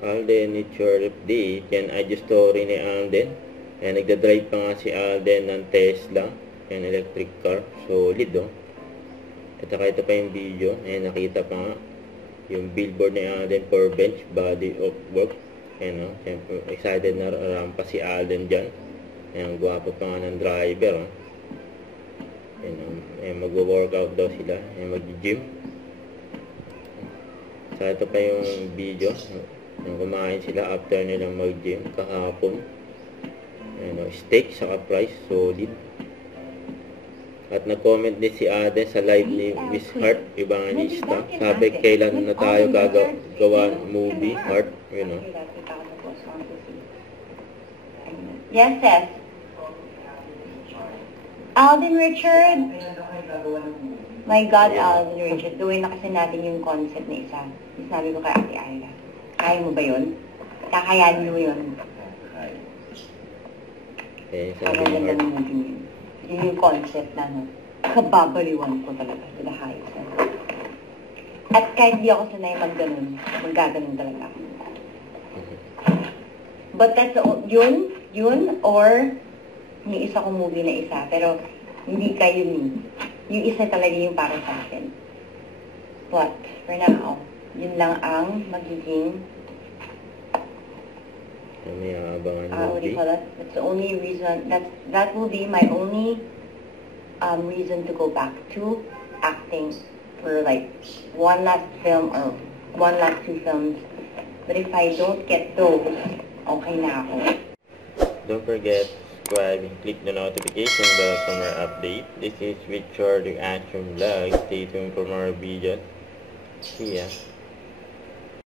Alden, it's your update. Yan ay yung story ni Alden. Yan, nagdadrive pa nga si Alden ng Tesla. Yan, electric car. Solid, oh. At saka ito pa yung video. Yan, nakita pa nga yung billboard ni Alden for bench body of work. Yan, oh. Siyempre, excited na rampa si Alden dyan. Yan, gwapo pa nga ng driver, oh. Yan, mag-workout daw sila. Yan, mag-gym. So, ito pa yung video. Yung kumain sila after nilang mag-gym kahapon. Ano, steak saka fries, solid. At nag-comment din si Ade sa live ni Miss Heart Evangelista. Sabi, kailan na tayo gagawa movie, Heart, you know. Yes, yes. Alden Richard. My God, Alden Richard. Gawin na kasi natin yung concept na isa. Sabi ko kay Ate Ayla. Kaya mo ba yun? Kakayanin mo yun. Eh, sabi ni Heart. Yun yung concept na, no? Kababaliwan ko talaga. Sila highest. At kahit di ako sanay mag-ganun, mag-gaganon talaga ako. But that's yun, or yung isa kong movie na isa. Pero, hindi kayo yung isa talaga yung para sa akin. But, for now, yun lang ang magiging what do you call that? That's the only reason, that will be my only reason to go back to acting for like one last film or one last two films. But if I don't get those, okay na ako. Don't forget to subscribe and click the notification bell for more update. This is Richard Reaction Vlog. Stay tuned for more videos. See ya.